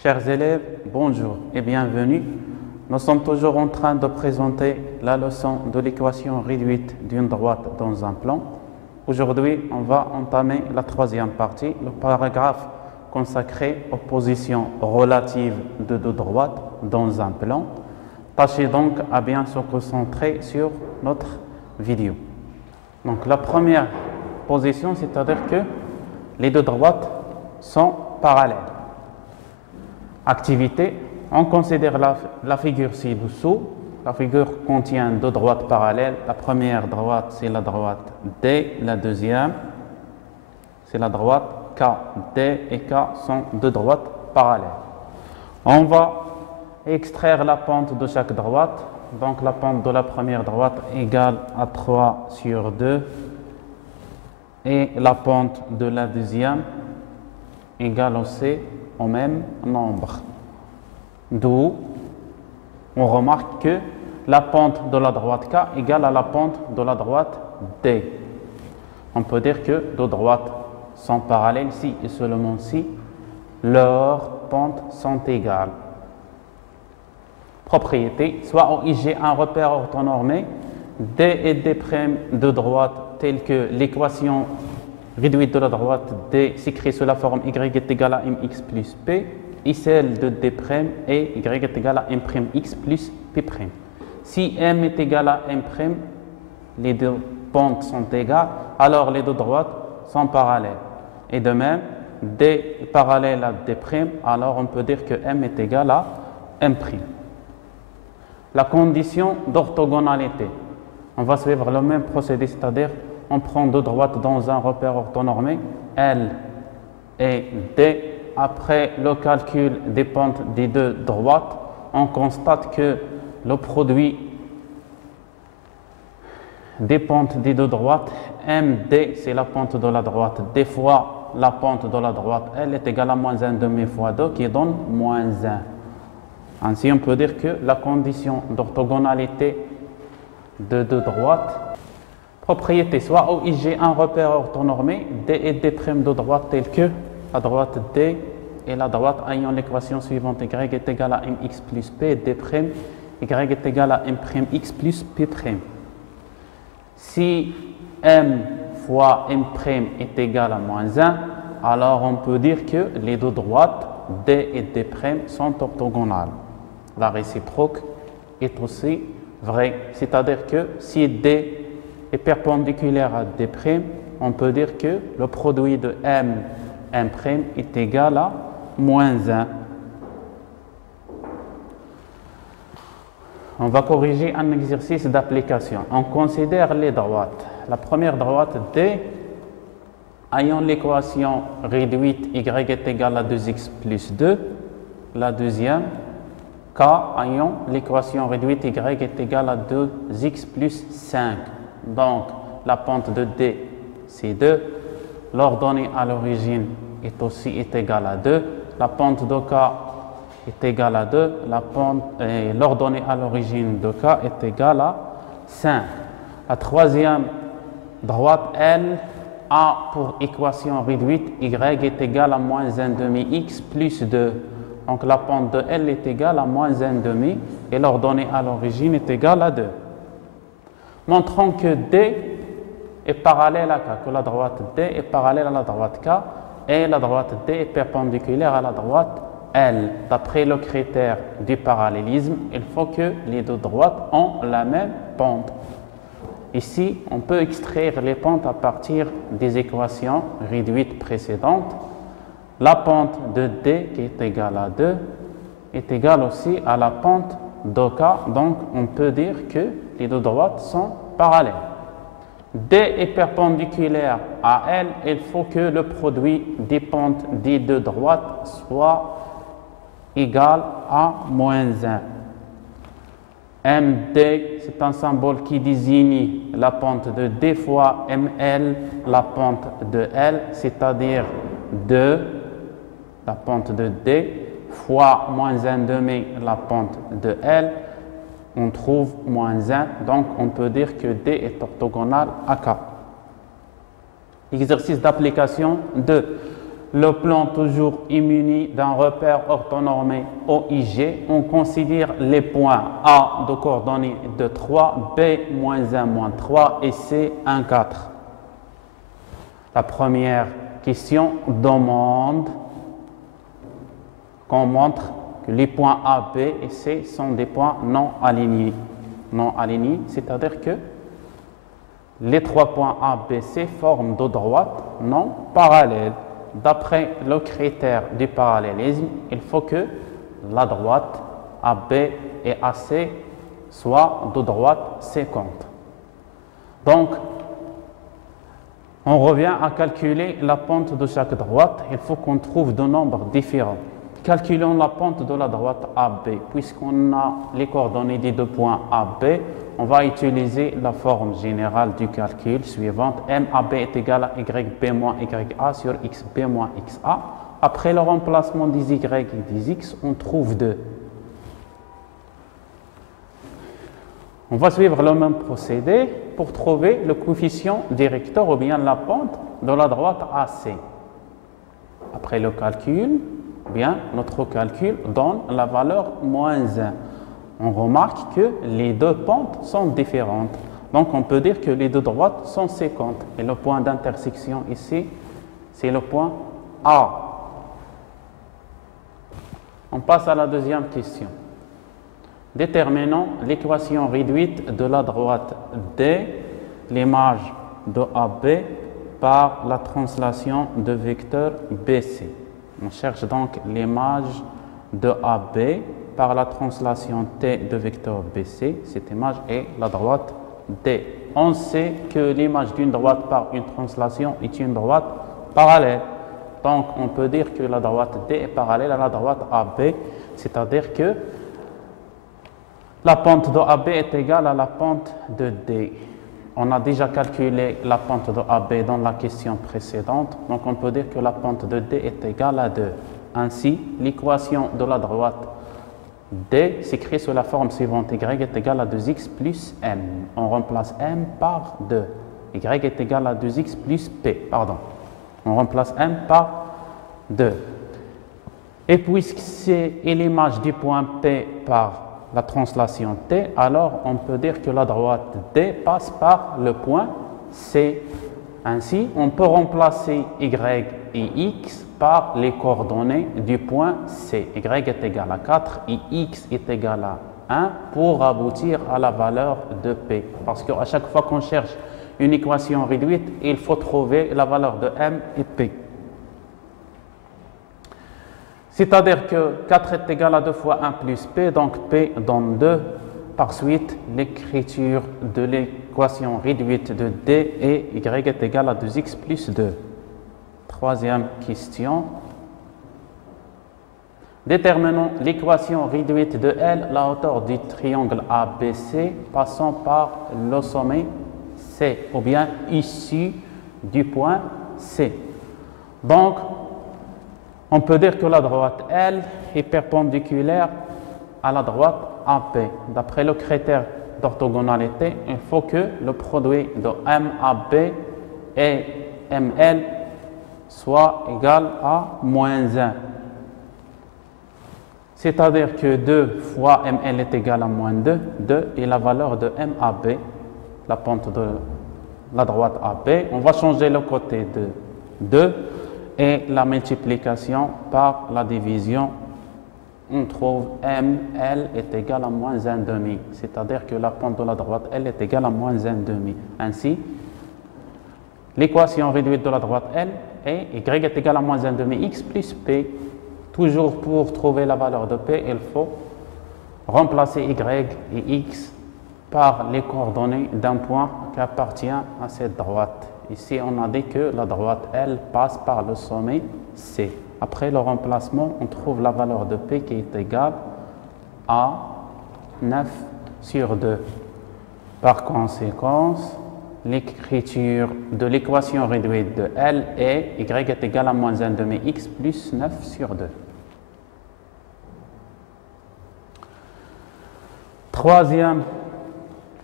Chers élèves, bonjour et bienvenue. Nous sommes toujours en train de présenter la leçon de l'équation réduite d'une droite dans un plan. Aujourd'hui, on va entamer la troisième partie, le paragraphe consacré aux positions relatives de deux droites dans un plan. Tâchez donc à bien se concentrer sur notre vidéo. Donc la première position, c'est-à-dire que les deux droites sont parallèles. Activité, on considère la figure ci-dessous. La figure contient deux droites parallèles. La première droite, c'est la droite D. La deuxième, c'est la droite K. D et K sont deux droites parallèles. On va extraire la pente de chaque droite. Donc la pente de la première droite égale à 3 sur 2 et la pente de la deuxième égale aussi au même nombre. D'où on remarque que la pente de la droite K égale à la pente de la droite D. On peut dire que deux droites sont parallèles si et seulement si leurs pentes sont égales. Propriété, soit où j'ai un repère orthonormé, D et D' de droite telle que l'équation réduite de la droite D s'écrit sous la forme y est égal à mx plus p et celle de D' et y est égal à m'x plus p'. Si m est égal à m', les deux pentes sont égales, alors les deux droites sont parallèles. Et de même, D est parallèle à D', alors on peut dire que m est égal à m'. La condition d'orthogonalité. On va suivre le même procédé, c'est-à-dire on prend deux droites dans un repère orthonormé, L et D. Après le calcul des pentes des deux droites, on constate que le produit des pentes des deux droites, MD, c'est la pente de la droite D fois la pente de la droite L est égale à moins 1 demi fois 2 qui donne moins 1. Ainsi, on peut dire que la condition d'orthogonalité de deux droites, propriété, soit où j'ai un repère orthonormé, D et D' de droite telle que la droite D et la droite ayant l'équation suivante, y est égal à mx plus p, D', y est égal à m'x plus p'. Si m fois m' est égal à moins 1, alors on peut dire que les deux droites D et D' sont orthogonales. La réciproque est aussi vraie, c'est-à-dire que si D est perpendiculaire à D', on peut dire que le produit de M' est égal à moins 1. On va corriger un exercice d'application. On considère les droites. La première droite D ayant l'équation réduite y est égal à 2x plus 2. La deuxième K ayant l'équation réduite y est égal à 2x plus 5. Donc, la pente de D, c'est 2. L'ordonnée à l'origine est égale à 2. La pente de K est égale à 2. L'ordonnée à l'origine de K est égale à 5. La troisième droite, L, a pour équation réduite y est égale à moins 1 demi x plus 2. Donc la pente de L est égale à moins 1 demi et l'ordonnée à l'origine est égale à 2. Montrons que D est parallèle à K, que la droite D est parallèle à la droite K et la droite D est perpendiculaire à la droite L. D'après le critère du parallélisme, il faut que les deux droites ont la même pente. Ici, on peut extraire les pentes à partir des équations réduites précédentes. La pente de D, qui est égale à 2, est égale aussi à la pente de K. Donc, on peut dire que les deux droites sont parallèles. D est perpendiculaire à L. Il faut que le produit des pentes des deux droites soit égal à moins 1. MD, c'est un symbole qui désigne la pente de D fois ML, la pente de L, c'est-à-dire 2, la pente de D, fois moins 1 demi, la pente de L. On trouve moins 1, donc on peut dire que D est orthogonal à K. Exercice d'application 2. le plan toujours est muni d'un repère orthonormé OIG. On considère les points A de coordonnées de 3, B moins 1 moins 3 et C 1, 4. La première question demande qu'on montre que les points A, B et C sont des points non alignés. Non alignés, c'est-à-dire que les 3 points A, B, C forment deux droites non parallèles. D'après le critère du parallélisme, il faut que la droite AB et AC soient deux droites séquentes. Donc, on revient à calculer la pente de chaque droite. Il faut qu'on trouve deux nombres différents. Calculons la pente de la droite AB. Puisqu'on a les coordonnées des deux points AB, on va utiliser la forme générale du calcul suivante. MAB est égal à YB moins YA sur XB moins XA. Après le remplacement des Y et des X, on trouve 2. On va suivre le même procédé pour trouver le coefficient directeur ou bien la pente de la droite AC. Après le calcul, bien, notre calcul donne la valeur moins 1. On remarque que les deux pentes sont différentes. Donc, on peut dire que les deux droites sont séquentes. Et le point d'intersection ici, c'est le point A. On passe à la deuxième question. Déterminons l'équation réduite de la droite D, l'image de AB, par la translation de vecteur BC. On cherche donc l'image de AB par la translation T de vecteur BC. Cette image est la droite D. On sait que l'image d'une droite par une translation est une droite parallèle. Donc, on peut dire que la droite D est parallèle à la droite AB, c'est-à-dire que la pente de AB est égale à la pente de D. On a déjà calculé la pente de AB dans la question précédente, donc on peut dire que la pente de D est égale à 2. Ainsi, l'équation de la droite D s'écrit sous la forme suivante. Y est égal à 2x plus m. On remplace m par 2. Y est égal à 2x plus p. Pardon. On remplace m par 2. Et puisque C est l'image du point P par la translation T, alors on peut dire que la droite D passe par le point C. Ainsi, on peut remplacer Y et X par les coordonnées du point C. Y est égal à 4 et X est égal à 1 pour aboutir à la valeur de P. Parce qu'à chaque fois qu'on cherche une équation réduite, il faut trouver la valeur de M et P. C'est-à-dire que 4 est égal à 2 fois 1 plus P, donc P donne 2. Par suite, l'écriture de l'équation réduite de D et Y est égal à 2x plus 2. Troisième question. Déterminons l'équation réduite de L, la hauteur du triangle ABC passant par le sommet C, ou bien issu du point C. Donc, on peut dire que la droite L est perpendiculaire à la droite AP. D'après le critère d'orthogonalité, il faut que le produit de MAB et ML soit égal à moins 1. C'est-à-dire que 2 fois ML est égal à moins 2, 2 est la valeur de MAB, la pente de la droite AB. On va changer le côté de 2 et la multiplication par la division. On trouve ML est égal à moins 1,5. C'est-à-dire que la pente de la droite L est égale à moins 1,5. Ainsi, l'équation réduite de la droite L est Y est égal à moins 1,5 X plus P. Toujours pour trouver la valeur de P, il faut remplacer Y et X par les coordonnées d'un point qui appartient à cette droite. Ici, on a dit que la droite L passe par le sommet C. Après le remplacement, on trouve la valeur de P qui est égale à 9 sur 2. Par conséquent, l'écriture de l'équation réduite de L est Y est égal à moins 1,5 X plus 9 sur 2. Troisième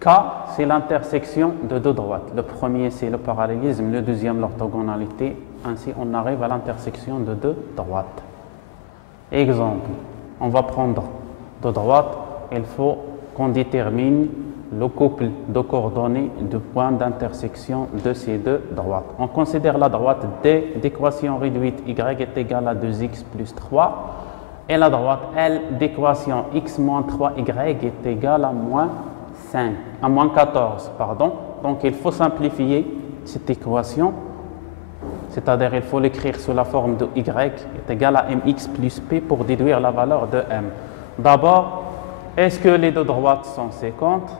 K, c'est l'intersection de deux droites. Le premier, c'est le parallélisme, le deuxième, l'orthogonalité. Ainsi, on arrive à l'intersection de deux droites. Exemple, on va prendre deux droites. Il faut qu'on détermine le couple de coordonnées du point d'intersection de ces deux droites. On considère la droite D d'équation réduite y est égale à 2x plus 3 et la droite L d'équation x moins 3y est égale à moins 14. Donc il faut simplifier cette équation, c'est-à-dire il faut l'écrire sous la forme de y est égal à mx plus p pour déduire la valeur de m. D'abord, est-ce que les deux droites sont séquentes?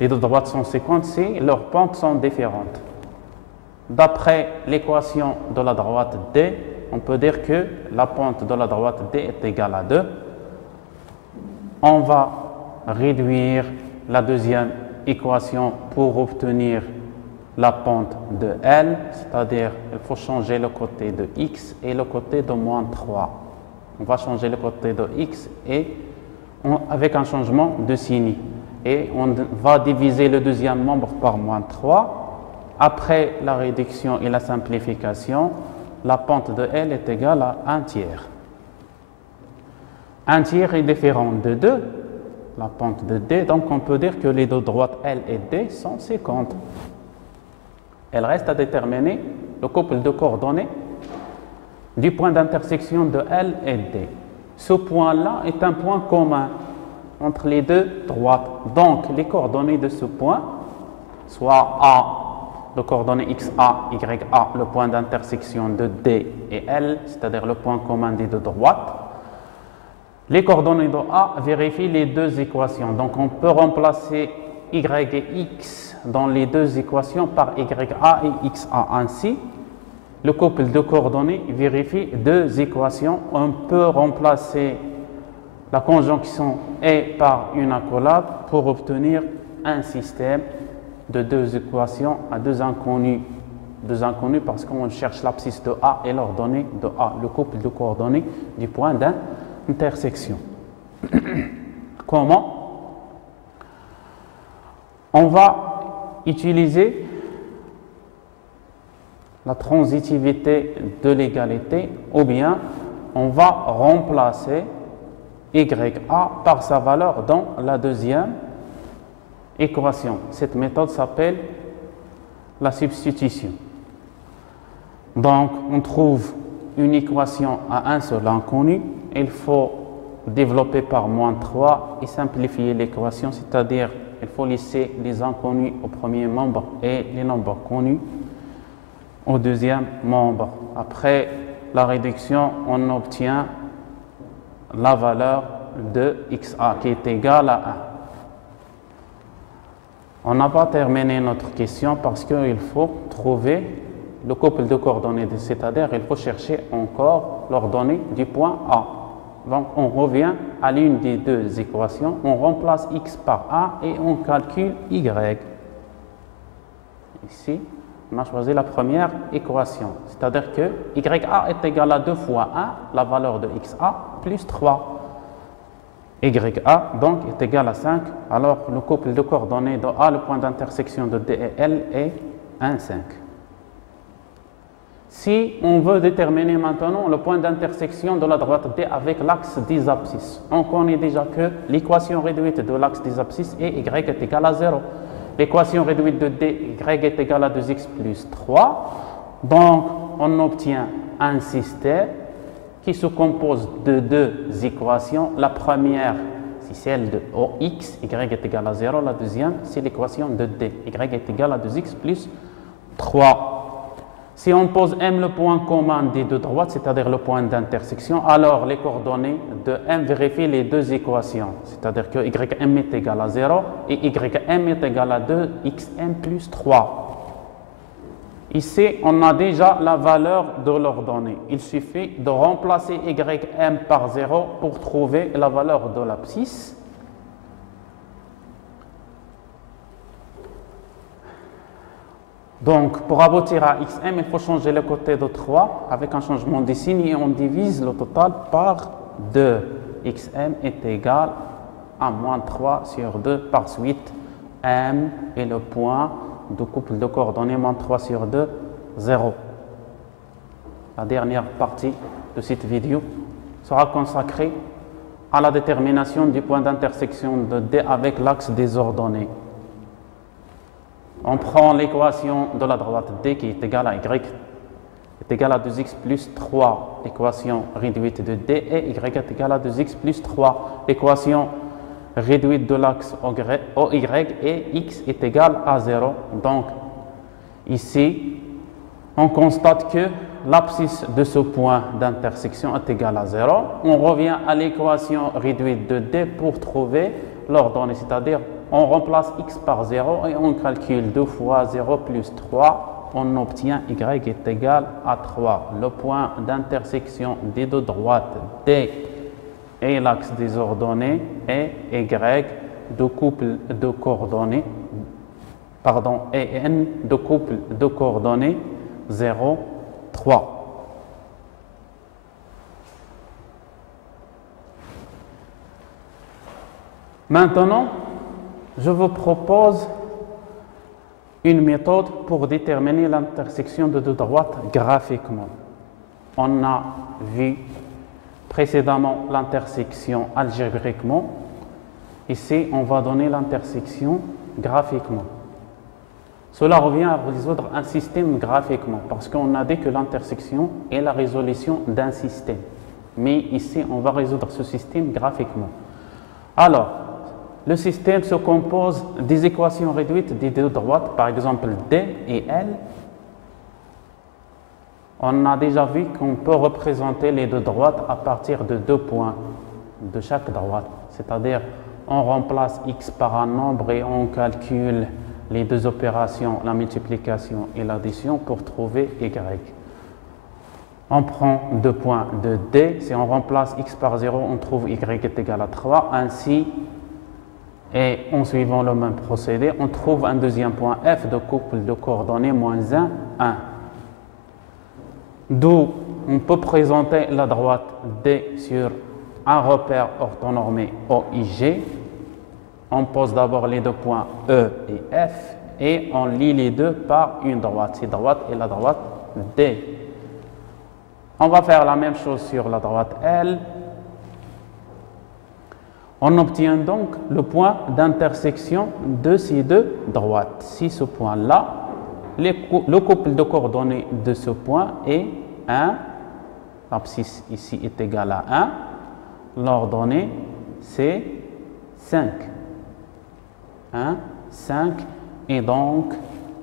Les deux droites sont séquentes si leurs pentes sont différentes. D'après l'équation de la droite D, on peut dire que la pente de la droite D est égale à 2. On va réduire la deuxième équation pour obtenir la pente de L, c'est-à-dire il faut changer le côté de x et le côté de moins 3. On va changer le côté de x et avec un changement de signe. Et on va diviser le deuxième membre par moins 3. Après la réduction et la simplification, la pente de L est égale à 1 tiers. 1 tiers est différent de 2, la pente de D, donc on peut dire que les deux droites L et D sont séquentes. Il reste à déterminer le couple de coordonnées du point d'intersection de L et D. Ce point-là est un point commun entre les deux droites. Donc, les coordonnées de ce point, soit A, le coordonnée XA, YA, le point d'intersection de D et L, c'est-à-dire le point commun des deux droites. Les coordonnées de A vérifient les deux équations. Donc, on peut remplacer Y et X dans les deux équations par YA et XA. Ainsi, le couple de coordonnées vérifie deux équations. On peut remplacer la conjonction est par une accolade pour obtenir un système de deux équations à deux inconnus parce qu'on cherche l'abscisse de A et l'ordonnée de A, le couple de coordonnées du point d'intersection. Comment? On va utiliser la transitivité de l'égalité ou bien on va remplacer YA par sa valeur dans la deuxième équation. Cette méthode s'appelle la substitution. Donc, on trouve une équation à un seul inconnu. Il faut développer par moins 3 et simplifier l'équation, c'est-à-dire il faut laisser les inconnus au premier membre et les nombres connus au deuxième membre. Après la réduction, on obtient la valeur de XA qui est égale à 1. On n'a pas terminé notre question parce qu'il faut trouver le couple de coordonnées, c'est-à-dire il faut chercher encore l'ordonnée du point A. Donc on revient à l'une des deux équations, on remplace X par A et on calcule Y. Ici, on a choisi la première équation, c'est-à-dire que YA est égal à 2 fois 1, la valeur de XA, plus 3. YA donc est égal à 5, alors le couple de coordonnées de A, le point d'intersection de D et L est 1, 5. Si on veut déterminer maintenant le point d'intersection de la droite D avec l'axe des abscisses, on connaît déjà que l'équation réduite de l'axe des abscisses est Y est égal à 0. L'équation réduite de D, Y est égal à 2x plus 3. Donc, on obtient un système qui se compose de deux équations. La première, c'est celle de OX, Y est égal à 0. La deuxième, c'est l'équation de D, Y est égal à 2x plus 3. Si on pose M le point commun des deux droites, c'est-à-dire le point d'intersection, alors les coordonnées de M vérifient les deux équations, c'est-à-dire que YM est égal à 0 et YM est égal à 2, XM plus 3. Ici, on a déjà la valeur de l'ordonnée. Il suffit de remplacer YM par 0 pour trouver la valeur de l'abscisse. Donc, pour aboutir à XM, il faut changer le côté de 3 avec un changement de signe et on divise le total par 2. XM est égal à moins 3 sur 2. Par suite, M est le point du couple de coordonnées moins 3 sur 2, 0. La dernière partie de cette vidéo sera consacrée à la détermination du point d'intersection de D avec l'axe des ordonnées. On prend l'équation de la droite D qui est égale à Y est égale à 2x plus 3. L'équation réduite de D et Y est égale à 2x plus 3. L'équation réduite de l'axe OY et X est égale à 0. Donc, ici, on constate que l'abscisse de ce point d'intersection est égal à 0. On revient à l'équation réduite de D pour trouver l'ordonnée, c'est-à-dire on remplace x par 0 et on calcule 2 fois 0 plus 3. On obtient y est égal à 3. Le point d'intersection des deux droites D et l'axe des ordonnées est y de couple de coordonnées, et n de couple de coordonnées 0, 3. Maintenant, je vous propose une méthode pour déterminer l'intersection de deux droites graphiquement. On a vu précédemment l'intersection algébriquement. Ici, on va donner l'intersection graphiquement. Cela revient à résoudre un système graphiquement, parce qu'on a dit que l'intersection est la résolution d'un système. Mais ici, on va résoudre ce système graphiquement. Alors, le système se compose des équations réduites des deux droites, par exemple D et L. On a déjà vu qu'on peut représenter les deux droites à partir de 2 points de chaque droite. C'est-à-dire, on remplace x par un nombre et on calcule les deux opérations, la multiplication et l'addition, pour trouver y. On prend 2 points de D. Si on remplace x par 0, on trouve y est égal à 3. Ainsi, et en suivant le même procédé, on trouve un deuxième point f de couple de coordonnées moins 1, 1. D'où on peut présenter la droite D sur un repère orthonormé OIG. On pose d'abord les deux points E et F et on lie les deux par une droite. Cette droite est la droite D. On va faire la même chose sur la droite L. On obtient donc le point d'intersection de ces deux droites. Si ce point-là, le couple de coordonnées de ce point est 1, l'abscisse ici est égal à 1, l'ordonnée c'est 5. 1, 5, et donc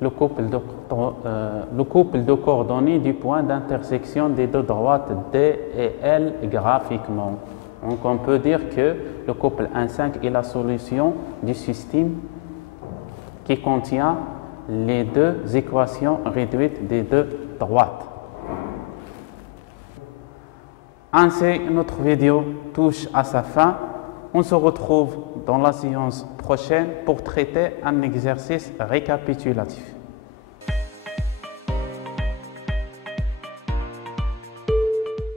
le couple de coordonnées du point d'intersection des deux droites D et L graphiquement. Donc on peut dire que le couple 1, 5 est la solution du système qui contient les deux équations réduites des deux droites. Ainsi, notre vidéo touche à sa fin. On se retrouve dans la séance prochaine pour traiter un exercice récapitulatif.